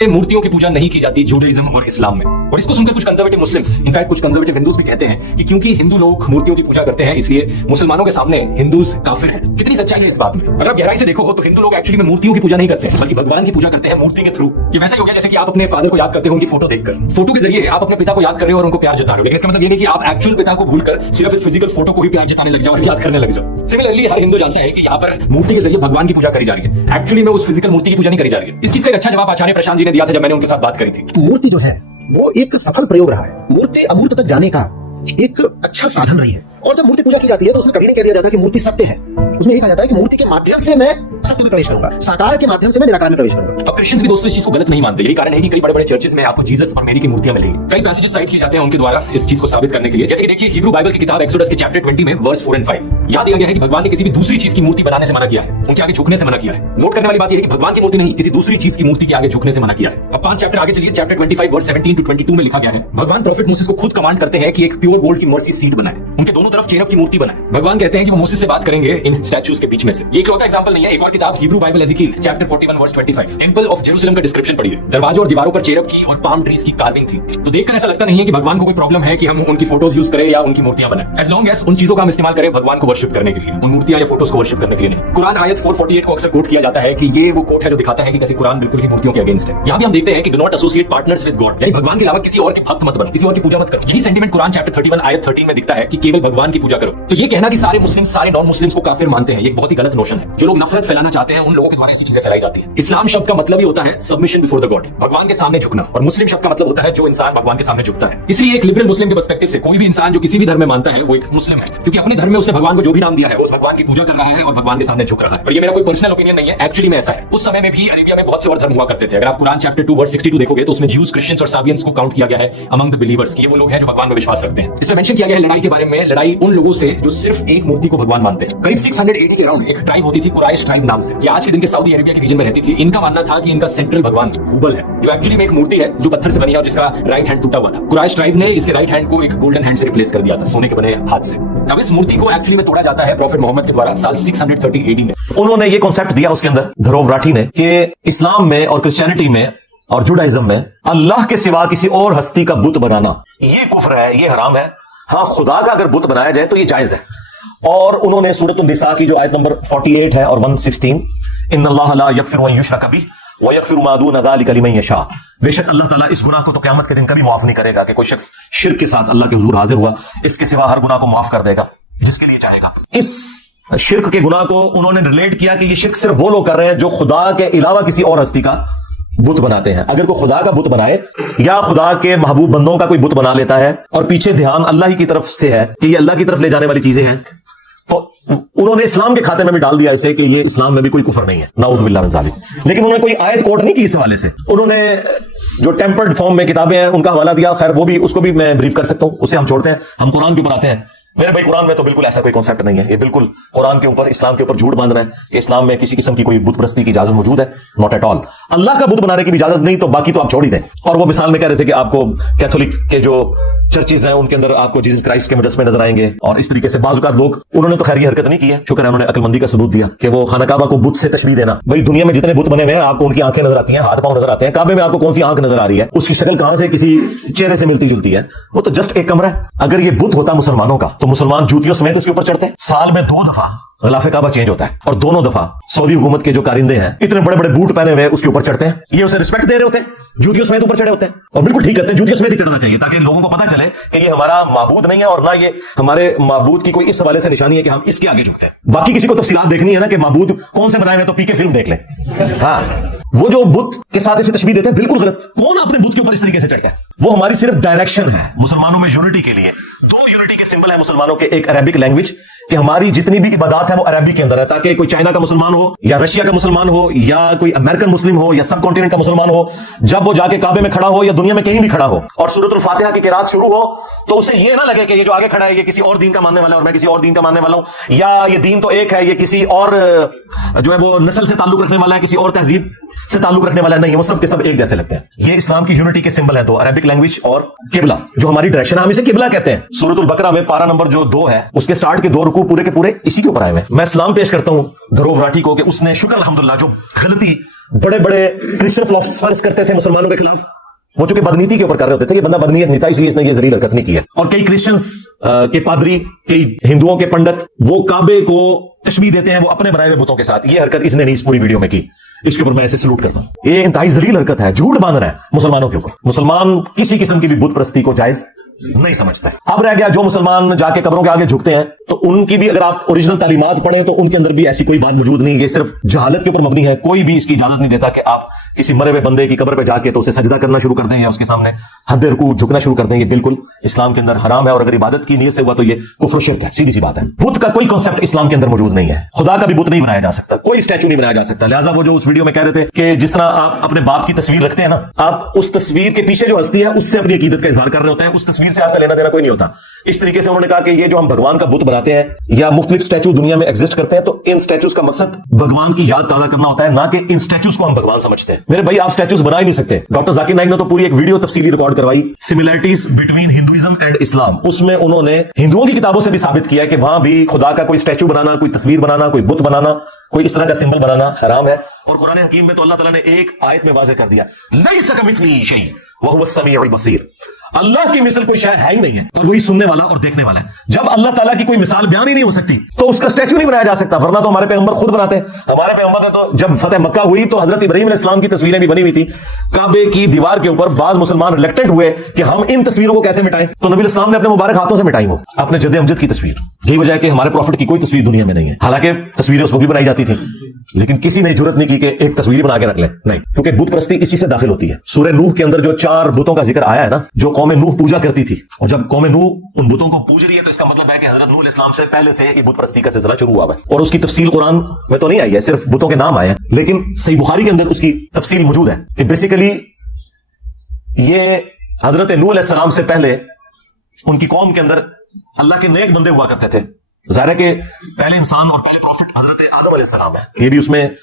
मूर्तियों की पूजा नहीं की जाती जूडाइज्म और इस्लाम में। और इसको सुनकर कुछ कंजर्वेटिव मुस्लिम्स, इनफैक्ट कुछ कंजर्वेटिव हिंदूज भी कहते हैं कि क्योंकि हिंदू लोग मूर्तियों की पूजा करते हैं इसलिए मुसलमानों के सामने हिंदूज काफिर हैं। कितनी सच्चाई है इस बात में? अगर आप गहराई से देखो तो हिंदू लोग एक्चुअली में मूर्तियों की पूजा नहीं करते हैं, बल्कि भगवान की पूजा करते हैं मूर्ति के थ्रू। ये वैसे ही हो गया जैसे कि आप अपने फादर को याद करते हो उनकी फोटो देखकर। फोटो के जरिए आप अपने पिता को याद कर रहे हो और उनको प्यार जता रहे हो, लेकिन इसका मतलब ये नहीं कि आप एक्चुअल पिता को भूलकर सिर्फ इस फिजिकल फोटो को ही प्यार जताने लग जाओ और याद करने लग जाओ। सिमिलरली हर हिंदू जानता है कि यहाँ पर मूर्ति के जरिए भगवान की पूजा करी जा रही है, एक्चुअली में उस फिजिकल मूर्ति की पूजा नहीं करी जा रही है। इस चीज का एक अच्छा जवाब आचार्य प्रशांत जी ने दिया था जब मैंने उनके साथ बात करी थी। मूर्ति जो है वो एक सफल प्रयोग रहा है, मूर्ति अमूर्त तक जाने का एक अच्छा साधन रही है। और जब मूर्ति पूजा की जाती है तो उसमें कभी नहीं कह दिया जाता कि मूर्ति सत्य है, उसमें ये कहा जाता है कि मूर्ति के माध्यम से मैं सत्य में प्रवेश करूंगा, साकार के माध्यम से मैं निराकार में प्रवेश करूंगा। अब क्रिश्चियंस भी दोस्तों इस चीज को गलत नहीं मानते, यही कारण है कि कई बड़े बड़े चर्चेज में आपको जीसस और मेरी की मूर्तियां मिलेंगी। कई पैसेजेस साइट किए जाते हैं उनके द्वारा इस चीज को साबित करने के लिए, जैसे कि देखिए हिब्रू बाइबल की किताब एक्सोडस के चैप्टर 20 में वर्स 4 और 5 यहां दिया गया है कि भगवान ने किसी भी दूसरी चीज की मूर्ति बनाने से मना किया है, उनके आगे झुकने से मना किया है। नोट करने वाली बात यह है कि भगवान की मूर्ति नहीं, किसी दूसरी चीज की मूर्ति के आगे झुकने से मना किया है। अब 5 चैप्टर आगे चलिए, चैप्टर 25 वर्स 17 टू 22 में लिखा गया है भगवान प्रॉफिट मोसेस को खुद कमांड करते हैं कि एक प्योर गोल्ड की मर्सी सीट बनाए, उनके दोनों तरफ चेरब की मूर्ति बनाए। भगवान कहते हैं कि वो मोसेस से बात करेंगे इन स्टैच्यूज के बीच में से। ये इकलौता एग्जांपल नहीं है, एक और किताब Hebrew Bible Ezekiel chapter 41 verse 25 temple of Jerusalem का डिस्क्रिप्शन पढ़िए। दरवाजों और दीवारों पर चेरब की और पाम ट्रीज की कार्विंग थी। तो देखकर ऐसा लगता नहीं है कि भगवान को कोई प्रॉब्लम है कि हम उनकी फोटोज यूज करें या उनकी मूर्तियां बनाएं, एज लॉन्ग एज उन चीजों का हम इस्तेमाल करें भगवान को वर्शिप करने के लिए, उन मूर्तियां या फोटोज को वर्शिप करने के लिए नहीं। कुरान आयत 448 को अक्सर कोट किया जाता है कि ये वो कोट है जो दिखाता है कि कैसे कुरान बिल्कुल ही मूर्तियों के अगेंस्ट है। यहाँ भी हम देखते हैं कि do not associate partners with God, यानी भगवान के अलावा किसी और के भक्त मत बनो, किसी और की पूजा मत करो। यही सेंटीमेंट कुरान चैप्टर 31 आयत 13 में दिखता है कि केवल भगवान की पूजा करो। तो ये कहना कि सारे मुस्लिम सारे नॉन मुस्लिम्स को काफिर मानते हैं, ये बहुत ही गलत नोशन है। जो लोग नफरत फैलाना चाहते हैं उन लोगों के द्वारा ऐसी चीजें फैलाई जाती है। इस्लाम शब्द का मतलब ही होता है सबमिशन बिफोर द गॉड, भगवान के सामने झुकना, और मुस्लिम शब्द का मतलब होता है जो इंसान भगवान के सामने झुकता है। इसलिए एक लिबरल मुस्लिम के पर्सपेक्टिव से कोई भी इंसान जो किसी भी धर्म में मानता है वो एक मुस्लिम है, क्योंकि अपने धर्म में उसने भगवान को जो भी नाम दिया है वो उस भगवान की पूजा कर रहा है और भगवान के सामने झुक रहा है। और ये मेरा कोई पर्सनल ओपिनियन नहीं है, एक्चुअली में ऐसा है। उस समय में भी अरेबिया में बहुत से और धर्म हुआ करते थे। अगर आप कुरान चैप्टर 2 वर्स 62 देखोगे तो उसमें ज्यूज, क्रिश्चियंस और साबियंस को काउंट किया गया है अमंग द बिलीवर्स, ये वो लोग हैं जो भगवान में विश्वास रखते हैं। इसमें मेंशन किया गया है लड़ाई के बारे में, लड़ाई उन लोगों से जो सिर्फ एक मूर्ति को भगवान मानते हैं। करीब 600 AD के अराउंड एक ट्राइब होती थी कुराइश ट्राइब नाम से, ये आज के दिन के सऊदी अरेबिया के रीजन में रहती थी। इनका मानना था कि इनका सेंट्रल भगवान हुबल है, जो एक्चुअली में एक मूर्ति है जो पत्थर से बनी है और जिसका राइट हैंड टूटा हुआ था। कुराइश ट्राइब ने इसके राइट हैंड को एक गोल्डन हैंड से रिप्लेस कर दिया था, सोने के बने हाथ से। अब इस मूर्ति को एक्चुअली में तोड़ा जाता है प्रॉफिट मोहम्मद के द्वारा साल 630 AD में। उन्होंने ये कॉन्सेप्ट दिया उसके अंदर धरोव राठी ने कि इस्लाम में और क्रिश्चियनिटी में और जुडाइज्म में अल्लाह के सिवा किसी और हस्ती का बुत बनाना ये कुफ्र है, ये हराम है। हाँ, खुदा का अगर बुत बनाया जाए तो ये जायज है। और उन्होंने सूरत निसा की जो आयत नंबर 48 है और 116 इन्नल्लाह ला यगफिरु अन युशरक बिही व यगफिरु मा दून ज़ालिका लिमन यशा, बेशक अल्लाह ताला इस गुनाह को तो क़यामत के दिन कभी माफ नहीं करेगा कि कोई शख्स शिर्क के साथ अल्लाह के हुजूर हाजिर हुआ, इसके सिवा हर गुनाह को माफ कर देगा जिसके लिए चाहेगा। इस शिर्क के गुनाह को उन्होंने रिलेट किया कि ये शिर्क सिर्फ वो लोग कर रहे हैं जो खुदा के अलावा किसी और हस्ती का बुत बनाते हैं। अगर कोई खुदा का बुत बनाए या खुदा के महबूब बंदों का कोई बुत बना लेता है और पीछे ध्यान अल्लाह ही की तरफ से है कि ये अल्लाह की तरफ ले जाने वाली चीजें हैं, तो उन्होंने इस्लाम के खाते में भी डाल दिया इसे कि ये इस्लाम में भी कोई कुफर नहीं है, नाउज़ बिल्लाह मिन ज़ालिक। लेकिन उन्होंने कोई आयत कोट नहीं की इस हवाले से। उन्होंने जो टेम्पर्ड फॉर्म में किताबें हैं उनका हवाला दिया, खैर वो भी, उसको भी मैं ब्रीफ कर सकता हूं, उसे हम छोड़ते हैं, हम कुरान के ऊपर आते हैं। मेरे भाई कुरान में तो बिल्कुल ऐसा कोई कॉन्सेप्ट नहीं है, ये बिल्कुल कुरान के ऊपर इस्लाम के ऊपर झूठ बांध रहा है कि इस्लाम में किसी किस्म की कोई बुत परस्ती की इजाजत मौजूद है, नॉट एट ऑल। अल्लाह का बुत बनाने की भी इजाजत नहीं, तो बाकी तो आप छोड़ ही दें। और वो मिसाल में कह रहे थे कि आपको कैथोलिक के जो चर्चेज हैं उनके अंदर आपको जीसस क्राइस्ट के मुजस्समे नजर आएंगे, और इस तरीके से बाज़ लोग, उन्होंने तो खैर ये हरकत नहीं की है, शुक्र है उन्होंने अक्लमंदी का सबूत दिया कि वो खाना काबा को बुत से तशबीह देना। भाई दुनिया में जितने बुत बने हुए हैं आपको उनकी आंखें नजर आती हैं, हाथ पांव नजर आते हैं, काबे में आपको कौन सी आंख नजर आ रही है, उसकी शक्ल कहां से किसी चेहरे से मिलती जुलती है? वो तो जस्ट एक कमरा है। अगर ये बुत होता मुसलमानों का तो मुसलमान जूतियों समेत इसके ऊपर चढ़ते हैं। साल में 2 दफा गिलाफ़े काबा चेंज होता है और दोनों दफा सऊदी हुकूमत के जो कारिंदे हैं इतने बड़े बड़े बूट पहने हुए उसके ऊपर चढ़ते हैं। ये उसे रिस्पेक्ट दे रहे होते हैं, जूतियों समेत ऊपर चढ़े होते हैं, और बिल्कुल ठीक करते हैं, जूतियों समेत ही चढ़ना चाहिए ताकि लोगों को पता चले कि ये हमारा माबूद नहीं है और ना ये हमारे माबूद की कोई इस हवाले से निशानी है कि हम इसके आगे झुकते हैं। बाकी किसी को तफसीलात देखनी है ना कि माबूद कौन से बनाए हुए, तो पीके फिल्म देख ले। हाँ, वो जो बुत के साथ इसे तशबीह देते हैं बिल्कुल गलत। कौन अपने बुत के ऊपर इस तरीके से चढ़ता है? वो हमारी सिर्फ डायरेक्शन है मुसलमानों में यूनिटी के लिए। 2 यूनिटी के सिंबल है मुसलमानों के, एक अरबिक लैंग्वेज कि हमारी जितनी भी इबादत है वो अरबी के अंदर है, ताकि कोई चाइना का मुसलमान हो या रशिया का मुसलमान हो या कोई अमेरिकन मुस्लिम हो या सब कॉन्टिनेंट का मुसलमान हो, जब वो जाके काबे में खड़ा हो या दुनिया में कहीं भी खड़ा हो और सूरतुल फातिहा की किरात शुरू हो तो उसे ये ना लगे कि ये जो आगे खड़ा है ये किसी और दीन का मानने वाला है और मैं किसी और दीन का मानने वाला हूं, या ये दीन तो एक है, ये किसी और जो है वो नस्ल से ताल्लुक रखने वाला है, किसी और तहजीब से ताल्लुक रखने वाला नहीं है, वो सब के सब एक जैसे लगते हैं। ये इस्लाम की यूनिटी के सिंबल है, तो अरबिक लैंग्वेज और किबला जो हमारी डायरेक्शन है, हम इसे किबला कहते हैं। सूरतुल बकरा में पारा नंबर जो 2 है उसके स्टार्ट के 2 रुकू पूरे के पूरे इसी के ऊपर आए हुए। मैं सलाम पेश करता हूं धरोव राठी को कि उसने शुक्र अल्हम्दुलिल्लाह जो गलती बड़े बड़े क्रिश्चियन फिलोसफर्स करते थे मुसलमानों के खिलाफ, वो चूंकि बदनीति के ऊपर कर रहे होते थे कि बंदा बदनीयत नहीं था इसलिए इसने ये जलील हरकत नहीं की है। और कई क्रिश्चियंस के पादरी, कई हिंदुओं के पंडित वो काबे को तशबीह देते हैं वो अपने बनाए हुए बुतों के साथ। ये हरकत इसने नहीं इस पूरी वीडियो में की, इसके ऊपर मैं ऐसे सलूट करता हूं। ये इंतहाई जलील हरकत है, झूठ बांधना है मुसलमानों के ऊपर। मुसलमान किसी किस्म की भी बुत परस्ती को जायज नहीं समझता है। अब रह गया जो मुसलमान जाके कब्रों के आगे झुकते हैं, तो उनकी भी अगर आप ओरिजिनल तालीमात पढ़ें तो उनके अंदर भी ऐसी कोई बात मौजूद नहीं है, ये सिर्फ जहालत के ऊपर मबनी है। कोई भी इसकी इजाजत नहीं देता कि आप किसी मरे हुए बंदे की कब्र पे जाके तो उसे सजदा करना शुरू कर दें या उसके सामने हद रुकू झुकना शुरू कर दें। ये बिल्कुल इस्लाम के अंदर हराम है, और अगर इबादत की नीयत से हुआ तो ये कुफ्र शिर्क है, सीधी सी बात है। बुत का कोई कॉन्सेप्ट इस्लाम के अंदर मौजूद नहीं है, खुदा का भी बुत नहीं बनाया जा सकता, कोई स्टैचू नहीं बनाया जा सकता। लिहाजा वो जो उस वीडियो में कह रहे थे कि जिस तरह आप अपने बाप की तस्वीर रखते हैं ना, आप उस तस्वीर के पीछे जो हस्ती है उससे अपनी अकीदत का इजहार कर रहे होते हैं, उस तस्वीर से आपका लेना देना कोई नहीं होता। इस तरीके से उन्होंने कहा कि ये जो हम भगवान का बुत बनाते हैं या मुख्तलिफ स्टैचू दुनिया में एग्जिस्ट करते हैं, तो इन स्टैचूज का मकसद भगवान की याद ताजा करना होता है, ना कि इन स्टैचूज को हम भगवान समझते हैं। मेरे भाई आप स्टैचूज बना ही नहीं सकते। डॉक्टर जाकिर नाइक ने तो पूरी एक वीडियो तफसीली रिकॉर्ड करवाई, similarities between Hinduism and Islam. उसमें उन्होंने हिंदुओं की किताबों से भी साबित किया है कि वहां भी खुदा का कोई स्टैचू बनाना, कोई तस्वीर बनाना, कोई बुत बनाना, कोई इस तरह का सिंबल बनाना हराम है। और कुरान हकीम में तो अल्लाह ताला ने एक आयत में वाज़ेह कर दिया, लैसा कमिथलिही शै व हुवस समीउल बसीर। अल्लाह की मिसल कोई शय है ही नहीं है, और वही सुनने वाला और देखने वाला है। जब अल्लाह ताला की कोई मिसाल बयान ही नहीं हो सकती तो उसका स्टैचू नहीं बनाया जा सकता, वरना तो हमारे पैगंबर खुद बनाते हैं। हमारे पैगंबर ने तो जब फतेह मक्का हुई तो हजरत इब्राहीम अलैहिस्सलाम की तस्वीरें भी बनी हुई थी काबे की दीवार के ऊपर। बाज मुसलमान रिलेक्टेड हुए कि हम इन तस्वीरों को कैसे मिटाएं, तो नबी अलैहिस्सलाम ने अपने मुबारक हाथों से मिटाई वो अपने जद्द अमजद की तस्वीर। यही वजह है कि हमारे प्रॉफिट की कोई तस्वीर दुनिया में नहीं है, हालांकि तस्वीरें उस वक्त भी बनाई जाती थी, लेकिन किसी ने जरूरत नहीं की कि एक तस्वीर बना के रख ले, नहीं, क्योंकि बुत परस्ती इसी से दाखिल होती है। सूरह नूह के अंदर जो 4 बुतों का जिक्र आया है ना, जो कौम नूह पूजा करती थी, और जब कौम नूह उन बुतों को पूज रही है तो इसका मतलब है कि हजरत नूह अलैहिस्सलाम से पहले से ये बुत परस्ती का सिलसिला शुरू हुआ है। और उसकी तफसील कुरान में तो नहीं आई है, सिर्फ बुतों के नाम आए हैं, लेकिन सही बुखारी के अंदर उसकी तफसील मौजूद है कि बेसिकली ये हजरत नूह अलैहिस्सलाम से पहले उनकी कौम के अंदर अल्लाह के नेक बंदे हुआ करते थे। जाहिर है कि पहले इंसान और पहले प्रॉफिट हजरत आदम अलैहिस्सलाम है। ये भी उसमें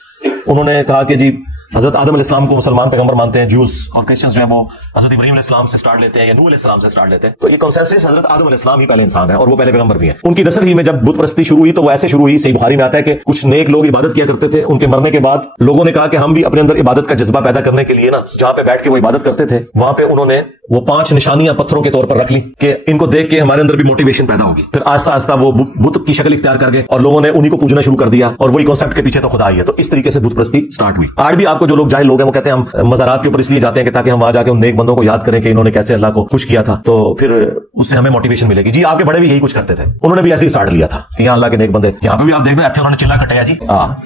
उन्होंने कहा कि जी हजरत आदम अलैहिस्सलाम को मुसलमान पैगंबर मानते हैं, जूस और क्रिश्चियंस जो है वो हजरत इब्राहीम अलैहिस्सलाम से स्टार्ट लेते हैं या नूह अलैहिस्सलाम से स्टार्ट लेते हैं। तो ये कंसेंसस हजरत आदम अलैहिस्सलाम ही पहले इंसान है और वो पहले पैगंबर भी है। उनकी नस्ल ही में जब बुत परस्ती शुरू हुई तो वो ऐसे शुरू हुई, सही बुखारी में आता है कि कुछ नेक लोग इबादत किया करते थे, उनके मरने के बाद लोगों ने कहा कि हम भी अपने अंदर इबादत का जज्बा पैदा करने के लिए ना, जहां पे बैठ के वो इबादत करते थे वहां पे उन्होंने वो 5 निशानियां पत्थरों के तौर पर रख ली कि इनको देख के हमारे अंदर भी मोटिवेशन पैदा होगी। फिर आस्ता आस्ता वो बुत की शक्ल इख्तियार कर गए और लोगों ने उन्हीं को पूजना शुरू कर दिया, और वही कॉन्सेप्ट के पीछे तो खुदा ही है। तो इस तरीके से बुत परस्ती स्टार्ट हुई। आज भी आपको जो लोग जाहिल लोग हैं वो कहते हैं हम मज़ारात के ऊपर इसलिए जाते हैं कि ताकि हम वहां जाके उन नेक बंदों को याद करें कि इन्होंने कैसे अल्लाह को खुश किया था, तो फिर उससे हमें मोटिवेशन मिलेगी। जी आपके बड़े भी यही कुछ करते थे, उन्होंने भी ऐसे ही स्टार्ट लिया था कि यहाँ अल्लाह के नेक बंदे, यहाँ पे भी आप देख रहे हैं उन्होंने चिल्ला कटाया जी।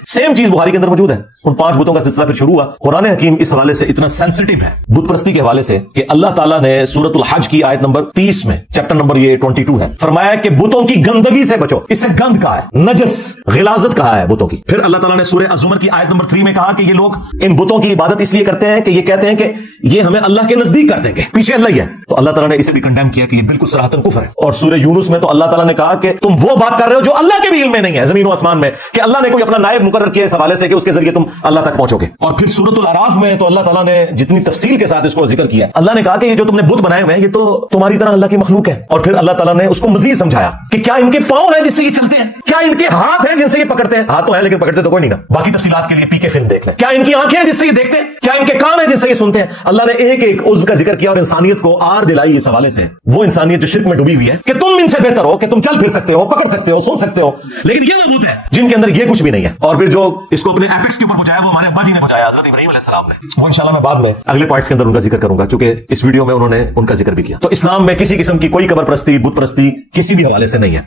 सेम चीज बुखारी के अंदर मौजूद है। उन 5 बुतों का सिलसिला फिर शुरू हुआ। कुरान हकीम इस हवाले से इतना सेंसिटिव है बुत परस्ती के हवाले से कि अल्लाह ताला ने सूरतुल हज की आयत नंबर 30 में, चैप्टर नंबर ये 22 है, फरमाया कि बुतों की गंदगी से बचो। इससे गंद कहा है, नजस गिलाजत कहा है बुतों की। फिर अल्लाह ताला ने सूरह अज़ुमर की आयत नंबर 3 में कहा कि ये लोग इन बुतों की इबादत इसलिए करते हैं कि ये कहते हैं कि ये हमें अल्लाह के नजदीक कर देंगे, पीछे अल्लाह ही है। तो अल्लाह ताला ने इसे भी कंडेम किया कि ये बिल्कुल सराहतन कुफ्र है। और सूरह यूनुस में तो अल्लाह ताला ने कहा कि तुम वो बात कर रहे हो जो अल्लाह के भी इल्म में नहीं है, जमीन और आसमान में, कि अल्लाह ने कोई अपना नायब मुकर्रर किया इस हवाले से कि उसके जरिए तुम अल्लाह तक पहुंचोगे। और फिर सूरतुल अराफ में तो अल्लाह ताला ने जितनी तफसील के साथ इसको जिक्र किया, अल्लाह ने कहा कि ये जो तुमने बुत बनाए हुए हैं ये तो तुम्हारी तरह अल्लाह की मखलूक है। और फिर अल्लाह ताला ने उसको मजीद समझाया कि क्या इनके पांव हैं जिससे ये चलते हैं, क्या इनके हाथ हैं जिनसे ये पकड़ते हैं, हाथ तो है लेकिन पकड़ते तो कोई नहीं ना। बाकी तफसीलात के लिए पीके फिल्म देख लें। क्या इनकी आंखें हैं जिससे ये देखते हैं, क्या इनके कान हैं जिससे ये सुनते हैं। अल्लाह ने एक एक उज़्व का जिक्र किया और इंसानियत को आर दिलाई इस हवाले से, वो इंसानियत जो शिर्क में डूबी हुई है कि तुम इनसे बेहतर हो, कि तुम चल फिर सकते हो, पकड़ सकते हो, सुन सकते हो, लेकिन ये वो बुत है जिनके अंदर ये कुछ भी नहीं है। और फिर जो इसको अपने एपेक्स के ऊपर पहुंचाया वो हमारे अब्बा जी ने पहुंचाया, हजरत इब्राहीम अलैहिस्सलाम ने। वो इंशाल्लाह मैं बाद में अगले पॉइंट्स के अंदर उनका जिक्र करूंगा, क्योंकि इस वीडियो में उन्होंने उनका जिक्र भी किया। तो इस्लाम में किसी किस्म की कोई कब्र परस्ती, बुत परस्ती किसी भी हवाले से नहीं है।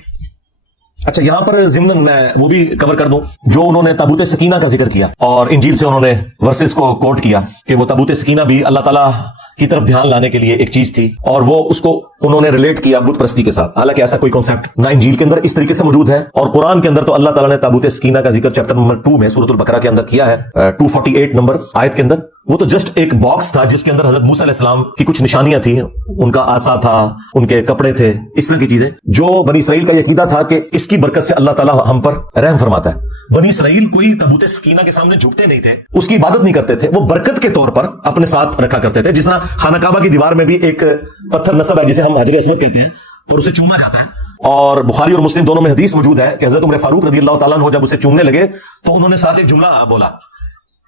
अच्छा, यहां पर ज़िम्नन मैं वो भी कवर कर दूं जो उन्होंने ताबूत सकीना का जिक्र किया और इंजील से उन्होंने वर्सेस को कोट किया कि वो ताबूत सकीना भी अल्लाह ताला की तरफ ध्यान लाने के लिए एक चीज थी, और वो उसको उन्होंने रिलेट किया बुत परस्ती के साथ। हालांकि ऐसा कोई कॉन्सेप्ट ना इंजील के अंदर इस तरीके से मौजूद है, और कुरान के अंदर तो अल्लाह ताला ने ताबूत सकीना का जिक्र चैप्टर नंबर 2 में सूरतुल बकरा के अंदर किया है, 248 नंबर आयत के अंदर। वो तो जस्ट एक बॉक्स था जिसके अंदर हजरत मूसा अलैहिस्सलाम की कुछ निशानियां थी, उनका आसा था, उनके कपड़े थे, इस तरह की चीजें, जो बनी इसराइल का यकीदा था कि इसकी बरकत से अल्लाह ताला हम पर रहम फरमाता है। बनी इसराइल कोई ताबूत सकीना के सामने झुकते नहीं थे, उसकी इबादत नहीं करते थे, वो बरकत के तौर पर अपने साथ रखा करते थे। जिस तरह खाना काबा की दीवार में भी एक पत्थर नस्ब है जिसे हम हजर अस्वद कहते हैं, और उसे चूमा जाता है। और बुखारी और मुस्लिम दोनों में हदीस मौजूद है कि हजरत उमर फारूक रज़ी अल्लाह ताला अन्हु जब उसे चूमने लगे तो उन्होंने साथ एक जुमला बोला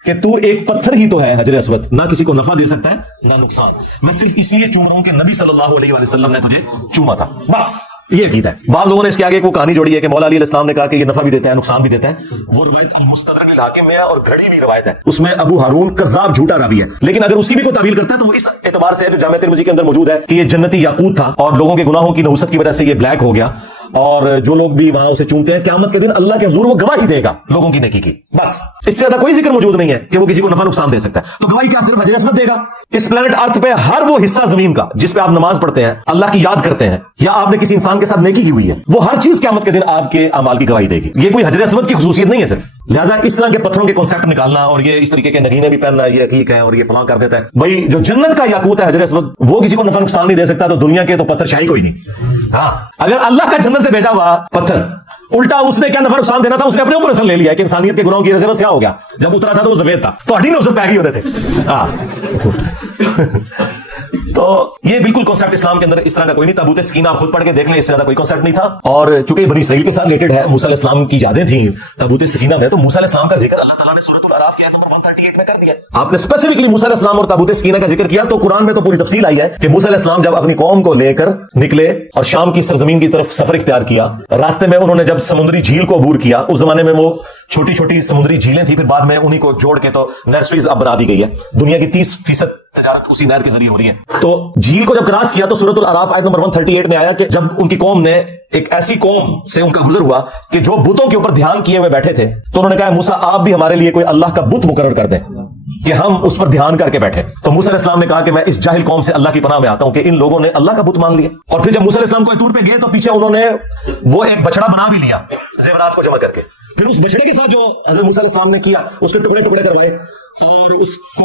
کہ تو ایک پتھر ہی تو ہے حجر اسود, نہ کسی کو نفع دے سکتا ہے نہ نقصان, میں صرف اس لیے چوم رہا ہوں کہ نبی صلی اللہ علیہ وسلم نے تجھے چوما تھا, بس یہ عقیدہ ہے. بعض لوگوں نے اس کے آگے کو کہانی جوڑی ہے کہ مولا علی علیہ السلام نے کہا کہ یہ نفع بھی دیتا ہے نقصان بھی دیتا ہے. وہ روایت المستدرک للحاکم میں ہے اور گھڑی ہوئی روایت ہے, اس میں ابو ہارون کذاب جھوٹا راوی ہے, لیکن اگر اس کی بھی کوئی تعویل کرتا ہے تو وہ اس اعتبار سے ہے جو جامع ترمذی کے اندر موجود ہے کہ یہ جنتی یاقوت تھا اور لوگوں کے گناہوں کی نحوست کی وجہ سے یہ بلیک ہو گیا, اور جو لوگ بھی وہاں اسے چومتے ہیں قیامت کے دن اللہ کے حضور وہ گواہی دے گا لوگوں کی نیکی کی, بس اس سے زیادہ کوئی ذکر موجود نہیں ہے کہ وہ کسی کو نفع نقصان دے سکتا ہے. تو گواہی کیا صرف حجر اسود دے گا؟ اس پلانٹ ارتھ پہ ہر وہ حصہ زمین کا جس پہ آپ نماز پڑھتے ہیں, اللہ کی یاد کرتے ہیں, یا آپ نے کسی انسان کے ساتھ نیکی کی ہوئی ہے, وہ ہر چیز قیامت کے دن آپ کے اعمال کی گواہی دے گی. یہ کوئی حجر اسود کی خصوصیت نہیں ہے صرف. لہٰذا اس طرح کے پتھروں کے کانسیپٹ نکالنا اور یہ اس طریقے کے نگینے بھی پہننا یہ حقیق ہے اور یہ فلاں کر دیتا ہے, بھائی جو جنت کا یاقوت ہے حجر اسود وہ کسی کو نفع نقصان نہیں دے سکتا, تو دنیا کے تو پتھر شاہی کوئی نہیں. ہاں اگر اللہ کا جنت سے بھیجا ہوا پتھر الٹا اس نے کیا نفع نقصان دینا تھا, اس نے اپنے اوپر اثر لے لیا کہ انسانیت کے گناہوں کی وجہ سے وہ سیاہ ہو گیا, جب اترا تھا تو وہ سفید تھا, تو ہڈی میں اسے پیگی ہوتے تھے. ہاں تو یہ بالکل کانسیپٹ اسلام کے اندر اس طرح کا کوئی نہیں. تابوت سکینہ آپ خود پڑھ کے دیکھ لیں, اس سے زیادہ کوئی کانسیپٹ نہیں تھا. اور چونکہ یہ بنی اسرائیل کے ساتھ ریلیٹڈ ہے, موسیٰ علیہ السلام کی یادیں تھیں تابوت سکینہ میں, تو موسیٰ علیہ السلام کا ذکر اللہ تعالیٰ نے سورۃ الاعراف کی آیت نمبر 138 میں کر دیا. آپ نے اسپیسیفکلی موسیٰ علیہ السلام اور تابوت سکینہ کا ذکر کیا, تو قرآن میں تو پوری تفصیل آئی ہے کہ موسیٰ علیہ السلام جب اپنی قوم کو لے کر نکلے اور شام کی سرزمین کی طرف سفر اختیار کیا, راستے میں انہوں نے جب سمندری جھیل کو عبور کیا, اس زمانے میں وہ چھوٹی چھوٹی سمندری جھیلیں تھیں, پھر بعد میں انہی کو جوڑ کے تو نہر سوئز اب بنا دی گئی ہے. دنیا کی 30% تجارت اسی نہر کے ذریعے ہو رہی ہے. تو جھیل کو جب کراس کیا تو سورۃ الاعراف آیت نمبر 138 میں آیا کہ جب ان کی قوم نے ایک ایسی قوم سے ان کا گزر ہوا کہ جو بتوں کے اوپر دھیان کیے ہوئے بیٹھے تھے, تو انہوں نے کہا موسیٰ آپ بھی ہمارے لیے کوئی اللہ کا بت مقرر کر دیں کہ ہم اس پر دھیان کر کے بیٹھے. تو موسیٰ علیہ السلام نے کہا کہ میں اس جاہل قوم سے اللہ کی پناہ میں آتا ہوں کہ ان لوگوں نے اللہ کا بت مان لیا. اور پھر جب موسیٰ علیہ السلام کو ٹور پہ گئے تو پیچھے انہوں نے وہ ایک بچڑا بنا بھی لیا زیورات کو جمع کر کے, پھر اس بچڑے کے ساتھ جو حضرت موسیٰ علیہ السلام نے کیا اس کے ٹکڑے ٹکڑے کروائے اور اس کو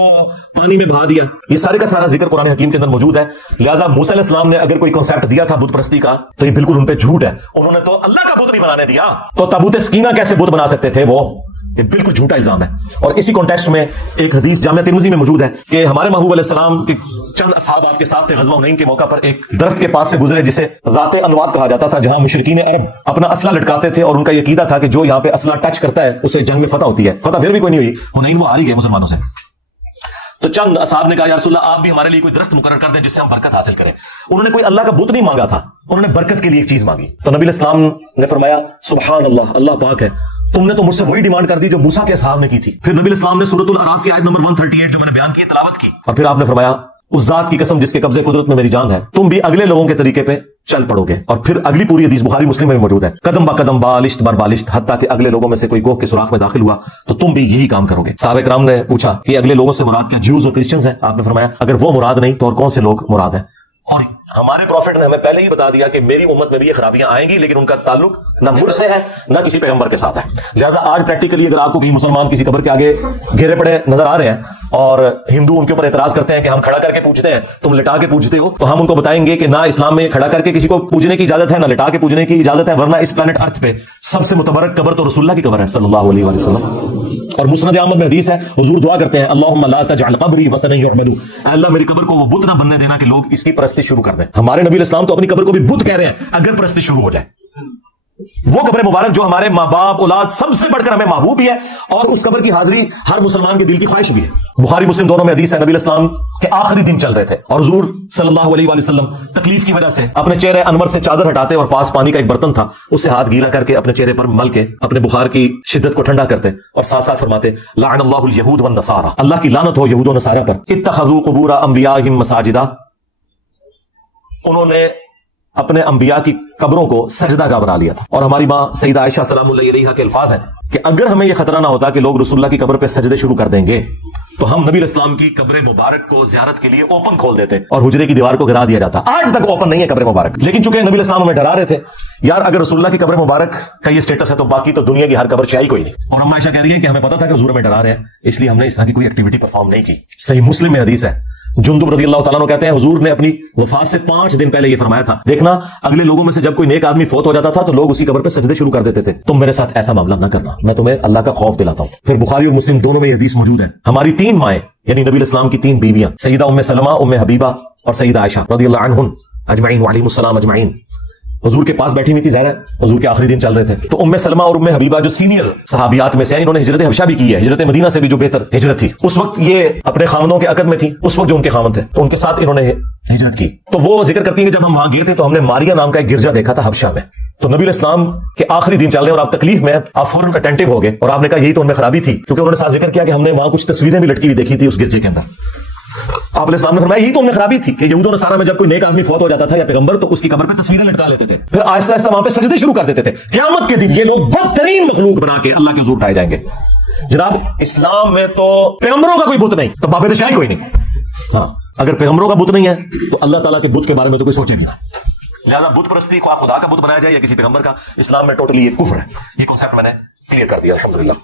پانی میں بہا دیا. یہ سارے کا سارا ذکر قرآن حکیم کے اندر موجود ہے. لہٰذا موسیٰ علیہ السلام نے اگر کوئی کانسیپٹ دیا تھا بت پرستی کا, تو یہ بالکل ان پہ جھوٹ ہے. انہوں نے تو اللہ کا بت نہیں بنانے دیا, تو تابوت سکینہ کیسے بت بنا سکتے تھے؟ وہ یہ بالکل جھوٹا الزام ہے. اور اسی کانٹیکسٹ میں ایک حدیث جامع ترمذی میں موجود ہے کہ ہمارے محبوب علیہ السلام کے چند اصحاب آپ کے ساتھ تھے, غزوہ حنین کے موقع پر ایک درخت کے پاس سے گزرے جسے ذات انواد کہا جاتا تھا, جہاں مشرکین عرب اپنا اسلحہ لٹکاتے تھے اور ان کا یہ عقیدہ تھا کہ جو یہاں پہ اسلحہ ٹچ کرتا ہے اسے جنگ میں فتح ہوتی ہے. فتح پھر بھی کوئی نہیں ہوئی, حنین وہ ہار ہی گئے مسلمانوں سے. تو چند اصحاب نے کہا یا رسول اللہ آپ بھی ہمارے لیے کوئی درخت مقرر کر دیں جس سے ہم برکت حاصل کریں. انہوں نے کوئی اللہ کا بت نہیں مانگا تھا, انہوں نے برکت کے لیے ایک چیز مانگی. تو نبی علیہ السلام نے فرمایا سبحان اللہ, اللہ پاک ہے, تم نے تو مجھ سے وہی ڈیمانڈ کر دی جو موسیٰ کے اصحاب نے کی تھی. پھر نبی علیہ السلام نے سورۃ الاعراف کی آیت نمبر 138 جو میں نے بیان کی تلاوت کی, اور پھر آپ نے فرمایا اس ذات کی قسم جس کے قبضے قدرت میں میری جان ہے, تم بھی اگلے لوگوں کے طریقے پہ چل پڑو گے. اور پھر اگلی پوری حدیث بخاری مسلم میں موجود ہے, قدم با قدم بالشت بر بالشت, حتیٰ کہ اگلے لوگوں میں سے کوئی گوہ کے سوراخ میں داخل ہوا تو تم بھی یہی کام کرو گے. صحابہ کرام نے پوچھا کہ اگلے لوگوں سے مراد کیا جیوز اور کرسچنز ہیں؟ آپ نے فرمایا اگر وہ مراد نہیں تو اور کون سے لوگ مراد ہیں؟ اور ہمارے پروفٹ نے ہمیں پہلے ہی بتا دیا کہ میری امت میں بھی یہ خرابیاں آئیں گی, لیکن ان کا تعلق نہ مجھ سے ہے نہ کسی پیغمبر کے ساتھ ہے. لہٰذا آج پریکٹیکلی اگر آپ کو کہیں مسلمان کسی قبر کے آگے گھیرے پڑے نظر آ رہے ہیں اور ہندو ان کے اوپر اعتراض کرتے ہیں کہ ہم کھڑا کر کے پوجتے ہیں, تم لٹا کے پوجتے ہو, تو ہم ان کو بتائیں گے کہ نہ اسلام میں کھڑا کر کے کسی کو پوجنے کی اجازت ہے, نہ لٹا کے پوجنے کی اجازت ہے, ورنہ اس پلانٹ ارتھ پہ سب سے متبرک قبر تو رسول اللہ کی قبر ہے صلی اللہ علیہ وسلم. اور مسند احمد میں حدیث ہے, حضور دعا کرتے ہیں اللہم لا تجعل قبری وطنا یعبد, اللہ میری قبر کو وہ بت نہ بننے دینا کہ لوگ اس کی پرستی شروع کر دیں. ہمارے نبی علیہ السلام تو اپنی قبر کو بھی بت کہہ رہے ہیں اگر پرستی شروع ہو جائے. وہ قبر مبارک جو ہمارے ماں باپ اولاد سب سے بڑھ کر ہمیں محبوب بھی ہے, اور اس قبر کی حاضری ہر مسلمان کے دل کی خواہش بھی ہے. بخاری مسلم دونوں میں حدیث ہے, نبی علیہ السلام کے آخری دن چل رہے تھے اور حضور صلی اللہ علیہ وآلہ وسلم تکلیف کی وجہ سے اپنے چہرے انور سے چادر ہٹاتے اور پاس پانی کا ایک برتن تھا اس سے ہاتھ گیلا کر کے اپنے چہرے پر مل کے اپنے بخار کی شدت کو ٹھنڈا کرتے اور ساتھ ساتھ فرماتے لعن اللہ الیہود والنصارى, اللہ کی لعنت ہو یہود و نصارہ پر, اتخذوا قبور انبیائہم مساجدا, انہوں نے اپنے انبیاء کی قبروں کو سجدہ گاہ بنا لیا تھا. اور ہماری ماں سیدہ عائشہ سلام اللہ علیہا کے الفاظ ہیں کہ اگر ہمیں یہ خطرہ نہ ہوتا کہ لوگ رسول اللہ کی قبر پہ سجدے شروع کر دیں گے تو ہم نبی علیہ السلام کی قبر مبارک کو زیارت کے لیے اوپن کھول دیتے اور حجرے کی دیوار کو گرا دیا جاتا. آج تک اوپن نہیں ہے قبر مبارک, لیکن چونکہ نبی علیہ السلام ہمیں ڈرا رہے تھے یار اگر رسول اللہ کی قبر مبارک کا یہ سٹیٹس ہے تو باقی تو دنیا کی ہر قبر چاہیے کوئی نہیں. اور ہم عائشہ کہہ رہی ہے کہ ہمیں پتا تھا کہ حضور ہمیں ڈرا رہے ہیں, اس لیے ہم نے اس طرح کی کوئی ایکٹیویٹی پرفارم نہیں کی. صحیح مسلم میں حدیث ہے, جندب رضی اللہ تعالیٰ عنہ کہتے ہیں حضور نے اپنی وفات سے 5 دن پہلے یہ فرمایا تھا, دیکھنا اگلے لوگوں میں سے جب کوئی نیک آدمی فوت ہو جاتا تھا تو لوگ اسی قبر پہ سجدے شروع کر دیتے تھے, تم میرے ساتھ ایسا معاملہ نہ کرنا, میں تمہیں اللہ کا خوف دلاتا ہوں. پھر بخاری اور مسلم دونوں میں یہ حدیث موجود ہے. ہماری 3 مائیں یعنی نبی علیہ السلام کی 3 بیویاں سیدہ ام سلمہ, ام حبیبہ اور سیدہ عائشہ رضی اللہ عنہن اجمعین وعلیہم السلام اجمعین, हुजूर के पास बैठी हुई थी, ज़ाहिर है हुजूर के आखिरी दिन चल रहे थे। तो उम्मे सलमा और उम्मे हबीबा जो सीनियर सहाबियात में से हैं, इन्होंने हिजरत हबशा भी की है, हिजरत मदीना से भी जो बेहतर हिजरत थी। उस वक्त ये अपने खामनों के अकद में थी, उस वक्त जो उनके खामन थे, तो उनके साथ इन्होंने हिजरत की। तो वो जिक्र करती है, जब हम वहां गए थे तो हमने मारिया नाम का एक गिरजा देखा था हबशा में। तो नबी इस्लाम के आखिरी दिन चल रहे हैं और आप तकलीफ में, आप फौरन अटेंटिव हो गए और आपने कहा यही तो उनमें खराबी थी, क्योंकि उन्होंने साथ जिक्र किया कि हमने वहां कुछ तस्वीरें भी लटकी हुई देखी थी उस गिरजे के अंदर। आप इस्लाम ने फरमाया यही तो उनमें खराबी थी कि यहूद और नसारा में जब कोई नेक आदमी फौत हो जाता था या पैगंबर, तो उसकी कब्र पे तस्वीरें लटका लेते थे, फिर आहिस्ता आहिस्ता वहां पे सजदे शुरू कर देते थे। क़यामत के दिन ये लोग बदतरीन मखलूक बना के अल्लाह के हुजूर उठाए जाएंगे। जनाब इस्लाम में तो पैगंबरों का कोई बुत नहीं, तो बाबे दशाही कोई नहीं। हाँ, अगर पैगंबरों का बुत नहीं है तो अल्लाह ताला के बुत के बारे में तो कोई सोचे भी ना। लिहाजा बुत परस्ती, ख्वाह खुदा का बुत बनाया जाए या किसी पैगंबर का, इस्लाम में टोटली ये कुफ्र है। ये कॉन्सेप्ट मैंने क्लियर कर दिया, अल्हम्दुलिल्लाह।